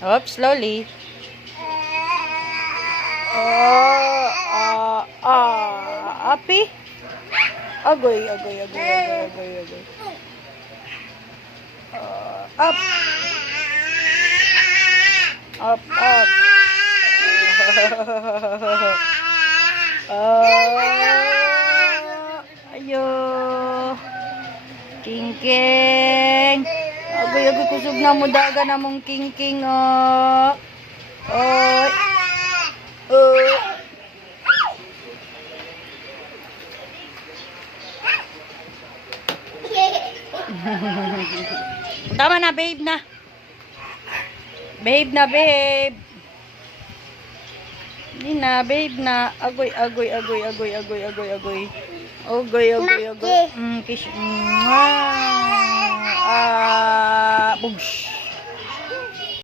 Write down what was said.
Oops, slowly. Api. Agoy, agoy, agoy, agoy, agoy, agoy. Up. Up, up. Ayo. King-king. Agoy, agoy, kusog na mo daga na mong king-king, oh. Oy. Oy. Tama na, babe na. Babe na, babe. Hindi na, babe na. Agoy, agoy, agoy, agoy, agoy, agoy, agoy. Agoy, agoy, agoy. Kiss. Bugs.